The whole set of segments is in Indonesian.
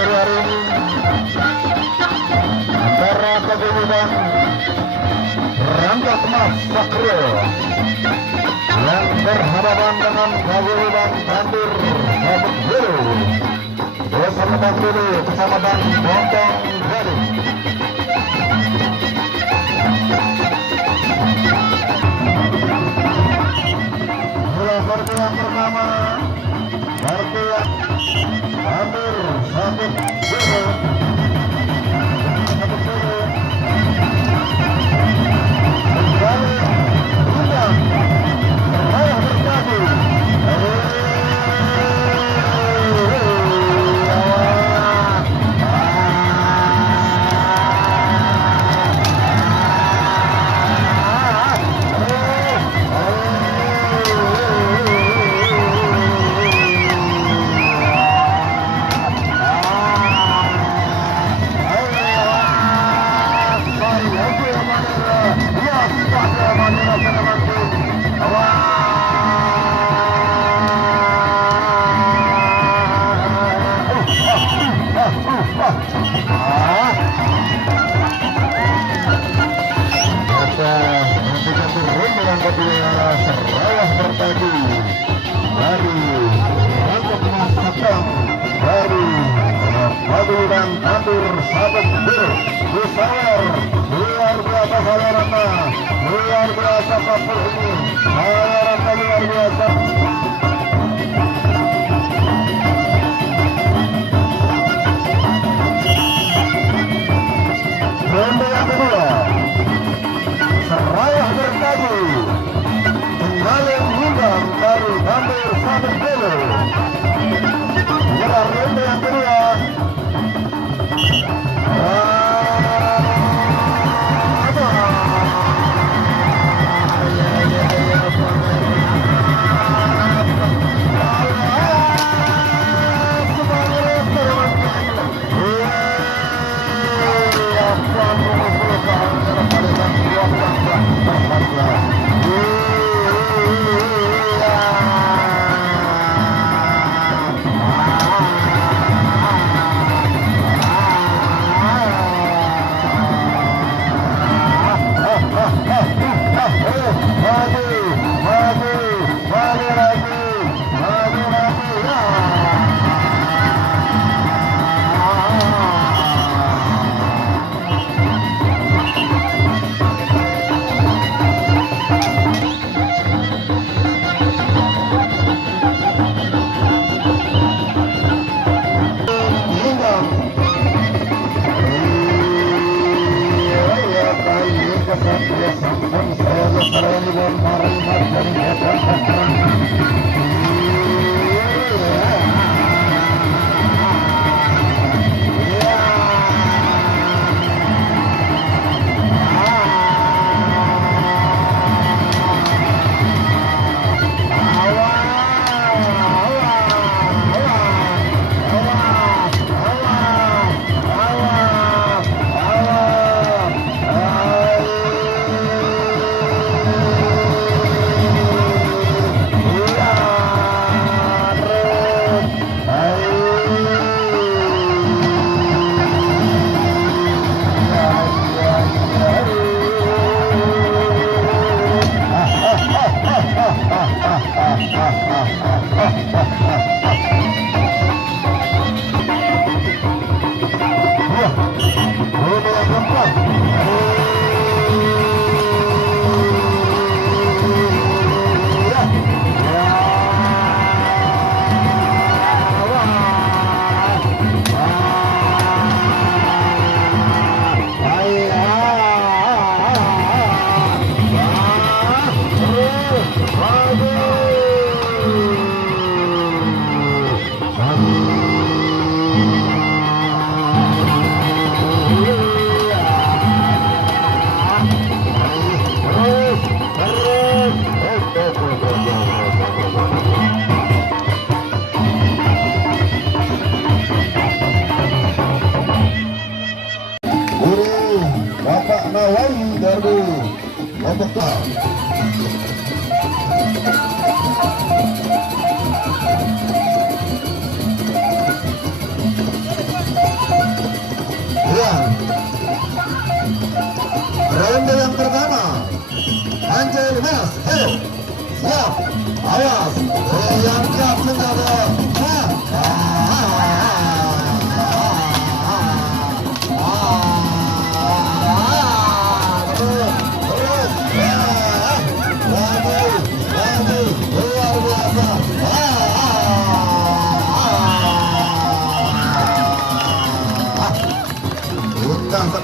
sore hari ini antara pagulutan Rangga Emas Sakrio yang berhadapan dengan pagulutan Tandur Sabuk Biru Desa Lebak Dulu, Kecamatan Bontong Gading. Kartu yang pertama, kartu yang hampir sabuk biru, kembali undang rakyat berkati. Seraya bertadi dari Rangkap Mas Sakam dari Madu dan Tandur Sabuk Biru Besar luar biasa sayarannya, luar biasa kapal ini sayarannya luar biasa. Ronde yang kedua Seraya bertadi kembali mengundang dari Tandur Sabuk Biru. Inilah ronde yang kedua.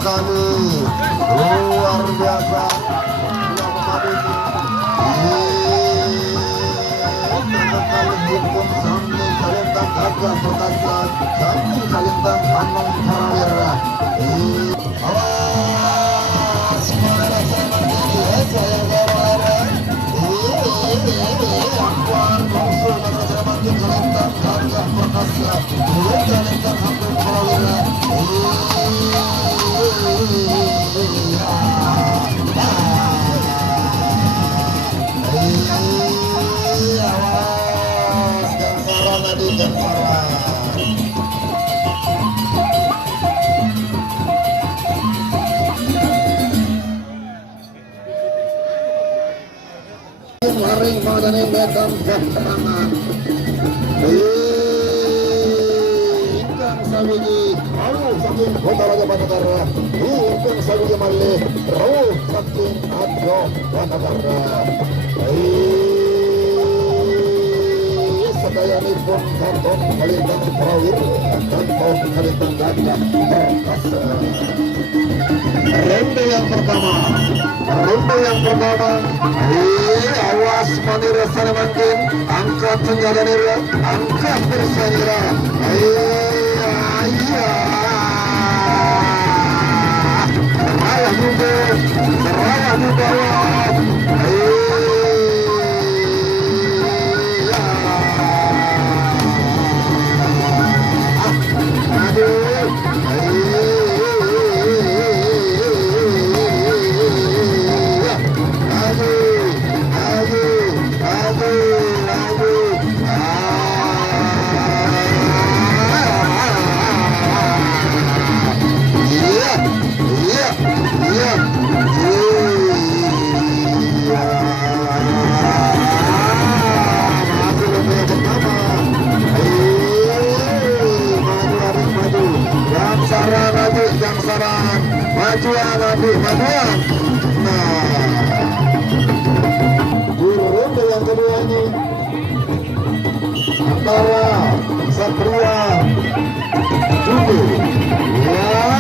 sekali, luar biasa. Yang memadai kali hukum sambil kalentang agak pertandingan sambil kalentang Hanong Parawira. Awas pada sama ini saya berada. Akuan musuh pada makin kalentang agak perkasa. Kalentang Hanong Parawira. Waring madani medan keterangan ingkang sawiji au saking kota Raja Banagara ingkang sawiji malih rauh saking Adyo Banagara sadayanipun Kanton Kalintang Prawira Kanton Kalintang Gajah Perkasa. Ronde yang pertama, awas manira sana makin angkat senjata nira, angkat bersanira. Seraya juga, majuan Nabi, majuan. Nah, di ronde yang kedua ini antara Satria Judo. Iya.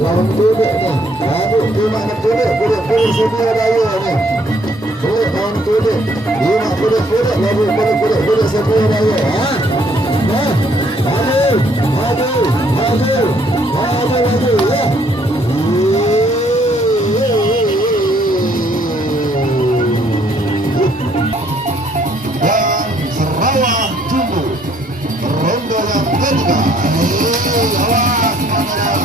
Lawan kuda nih, aduh gimana kuda sedia daya nih, kuda lawan kuda, gimana kuda, lalu kuda sedia daya, maju ya. Dan Sarawak Jumbo, ronde yang ketiga, awas Manila,